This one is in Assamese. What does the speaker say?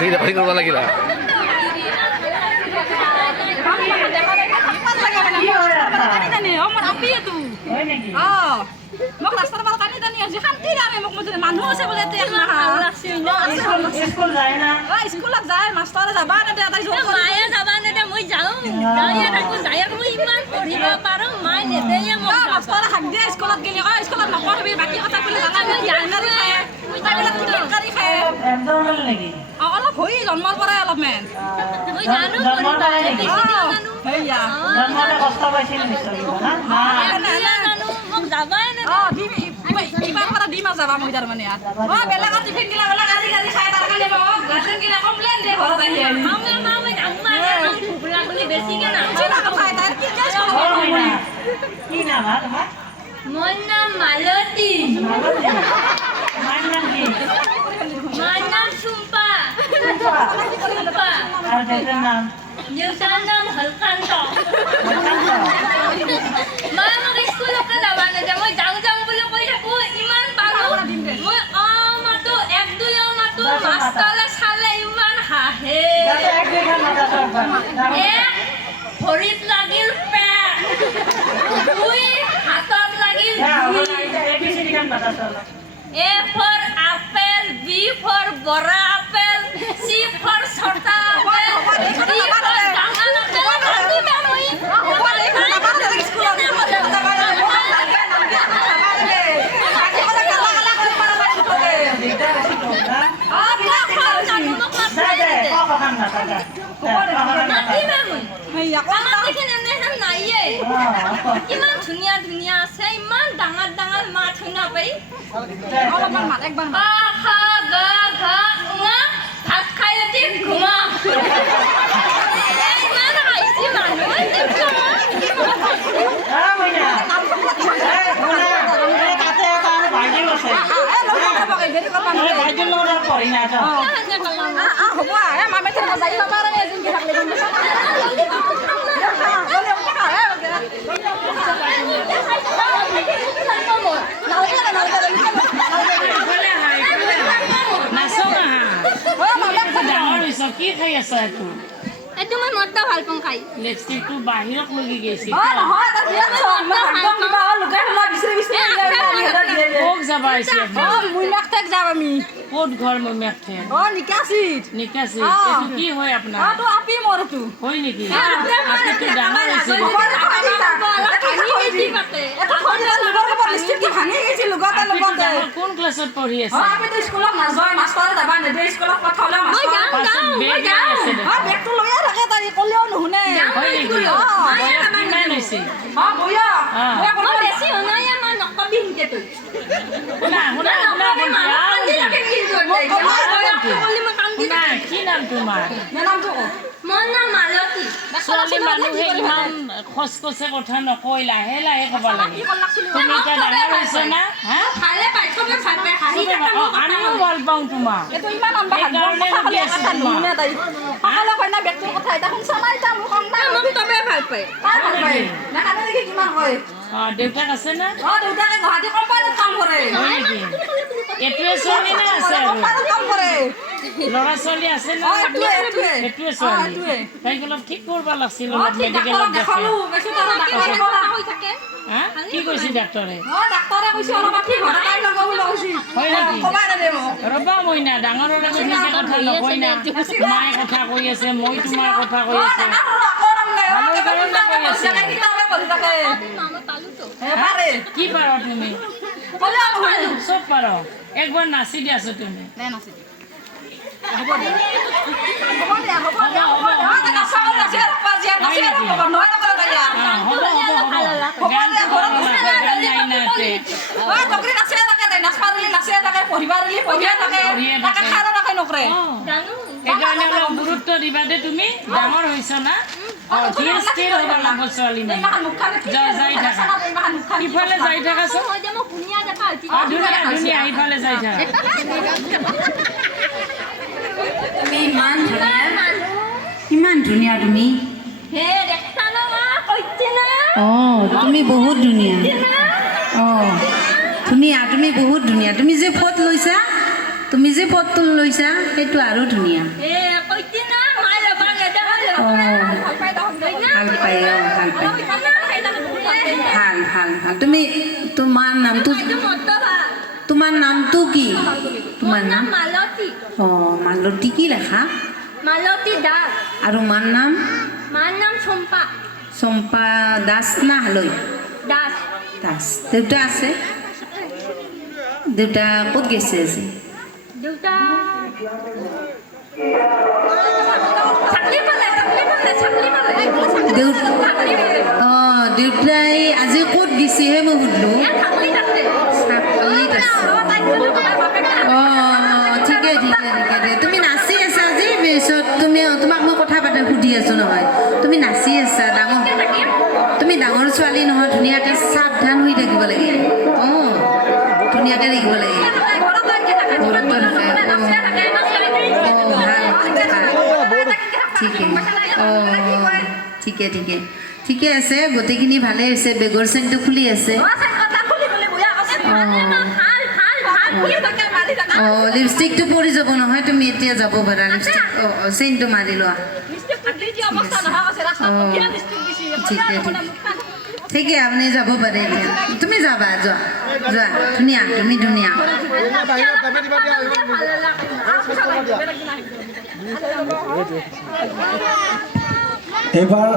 ভিডিঅ' কৰিব লাগিলা মোক ৰাস্তাৰ পৰা টানি টানি আছে শান্তি নামে মোক মানুহ আছে বোলে স্কুলত যায় মাষ্টৰে যাবা নেদে মায়ে যাবা নেদে মই যাওঁ যাই মই ইমান পঢ়িব পাৰোঁ মায়ে নেদে মাষ্টৰে হাক দিয়ে স্কুলত গেলি স্কুলত নপঢ়িবি বাকী কথা বুলি জানা মই জানাৰী খায় অলপ হৈ জন্মৰ পৰাই অলপমান মই জানো কষ্ট পাইছিল মোক যাবাই ইবাৰ পৰা দিম যাবা মই তাৰমানে বেলেগত টিফিন গিলা বেলেগ গাড়ী গাড়ী খাই তাৰ কাৰণে গাৰ্জেন গিলা কমপ্লেইন দিয়ে ঘৰত আহি মোৰ নাম মালতী মাৰ নাম চুম্পা দেউতাৰ নাম হলকান্ত মায়ে মোক স্কুলতে যাবা নেদে মই যাওঁ যাওঁ বুলি কৈ থাকোঁ ইমান পাৰোঁ মই মাতো এক দুই মাতো মাষ্টৰে চালে ইমান হাঁহে এক ভৰিত লাগিল পেট দুই হাতত লাগিল A for apple, B for bora apple, C for chota apple, D for dangal apple. Handi memoi. ইমান ধুনীয়া ধুনীয়া আছে ইমান ডাঙৰ ডাঙৰ মাছ শুনা পাই অলপমান মাত একবাৰ ভাত খাই উঠি ঘুমা ইমান হাঁহিছে মানুহ হ'ব মামে যাই কি খাই আছা এইটো এইটো মই মদটা ভাল পাওঁ খাই লিপষ্টিকটো বাহিৰত লগি গৈছে ক'ত যাবা আহিছে যাম আমি ক'ত ঘৰ মই মেথে নিকাচিত নিকাচিত এইটো কি হয় আপোনাৰ আপি মোৰটো হয় নেকি আপুটো ডাঙৰ হৈছে কোন ক্লাছত পঢ়ি আছে স্কুলত নাযায় মাষ্টৰে যাবা নেদে স্কুলত পঠালে বেগটো লৈয়ে থাকে তাই ক'লেও নুশুনে হয় নেকি কিমান হৈছে বেছি শুনাই আমাৰ নকবি সিনকে তই শুনা শুনা শুনা কি নাম তোমাৰ মোৰ নাম মালতী ছোৱালী মানুহে ইমান খচখচে কথা নকয় লাহে লাহে ক'ব লাগে তুমি এতিয়া ডাঙৰ হৈছে না আমিও ভাল পাওঁ তোমাক সেইকাৰণে সুধি আছোঁ দেউতাক আছে না হয় নেকি এইটোৱে ছোৱালী না আছে ল'ৰা ছোৱালী আছে না এইটোৱে ছোৱালী তাইক অলপ ঠিক কৰিব লাগিছিল অলপ মেডিকেলত কি কৈছে ডাক্তৰে হয় নেকি ৰ'বা মইনা ডাঙৰৰ আগত নিজে কথা নকয় না মায়ে কথা কৈ আছে মই তোমাৰ কথা কৈ আছো ভালৰ কাৰণে কৈ আছে কি পাৰ তুমি চব পাৰ একবাৰ নাচি দিয়াছো তুমি সেইকাৰণে অলপ গুৰুত্ব দিবা দে তুমি ডাঙৰ হৈছ না ধীৰ স্থিৰ হ'ব লাগিব ছোৱালী মানে যাই থাকা ইফালে যাই থাকাচোন ধুনীয়া ধুনীয়া ইফালে যাই থাকা ইমান ধুনীয়া তুমি তুমি বহুত ধুনীয়া ধুনীয়া তুমি বহুত ধুনীয়া তুমি যে ফটো লৈছা তুমি যে পদটো লৈছা সেইটো আৰু ধুনীয়া এ কৈতি না মাই ল'বা নেদে মই ভাল পাই দক ভাল পায় ভাল পায় ভাল ভাল ভাল তুমি তোমাৰ নামটো কি তোমাৰ নাম মালতী অঁ মালতী কি লেখা মালতী দাস আৰু মাৰ নাম চম্পা চম্পা দাস না হালৈ দাস দাস দেউতা আছে দেউতা ক'ত গৈছে আজি দেউতা চাকৰি পালে অঁ দেউতাই আজি ক'ত গৈছেহে মই সুধিলোঁ চাকৰিত আছে অঁ ঠিকে ঠিকে ঠিকে দে তুমি নাচি আছা আজি পিছত তোমাক মই কথা পাতি সুধি আছোঁ নহয় তুমি নাচি আছা তুমি ডাঙৰ ছোৱালী নহয় ধুনীয়াকৈ সাৱধান হৈ থাকিব লাগে অঁ ধুনীয়াকৈ থাকিব লাগে ঠিকে অঁ ঠিকে ঠিকে ঠিকে আছে গোটেইখিনি ভালে হৈছে বেগৰ চেইনটো খুলি আছে অঁ লিপষ্টিকটো পৰি যাব নহয় তুমি এতিয়া যাব পাৰা লিপষ্টিক অঁ চেইনটো মাৰি লোৱা ঠিকে ঠিকে ঠিকে আপুনি যাব পাৰে এতিয়া তুমি যাবা যোৱা যোৱা ধুনীয়া তুমি ধুনীয়া এইবাৰ